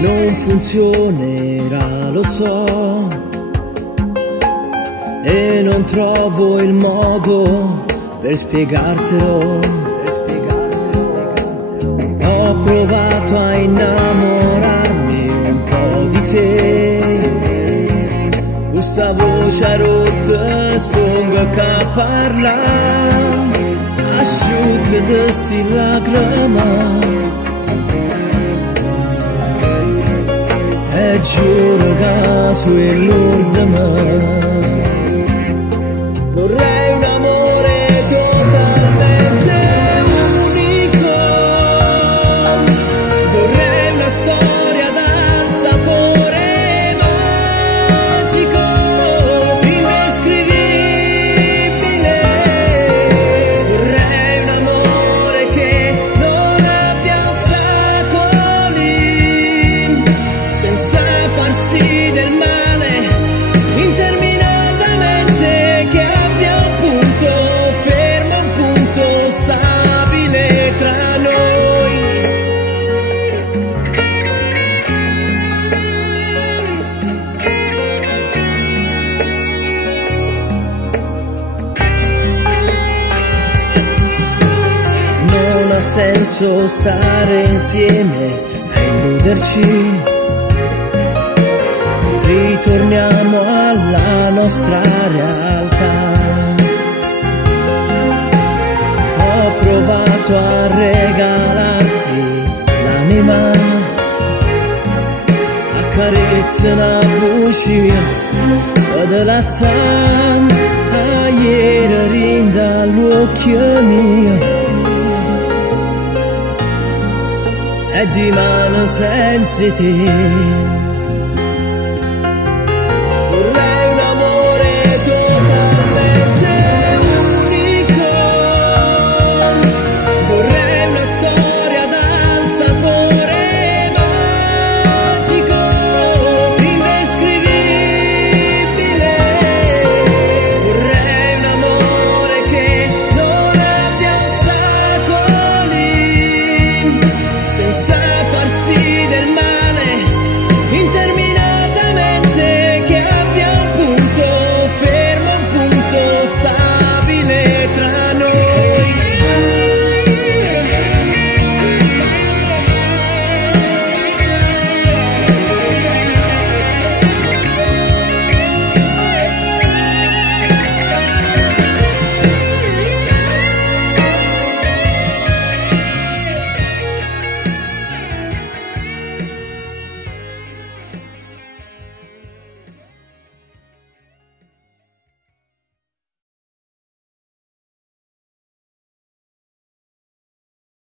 Non funzionerà, lo so, e non trovo il modo per spiegartelo. Ho provato a innamorarmi un po' di te, questa voce rotta songa che parla, asciutta di sti lacrime. E giuro che su l'ordine vorrei un amore totalmente unico, vorrei una storia dal sapore magico, indescrivibile. Vorrei un amore che non abbia ostacoli, senza farsi del male interminatamente, che abbia un punto fermo, un punto stabile tra noi. Non ha senso stare insieme a illuderci. Ritorniamo alla nostra realtà. Ho provato a regalarti l'anima, accarezza una voce ed la san a ieri rinda l'occhio mio e di mano senza te.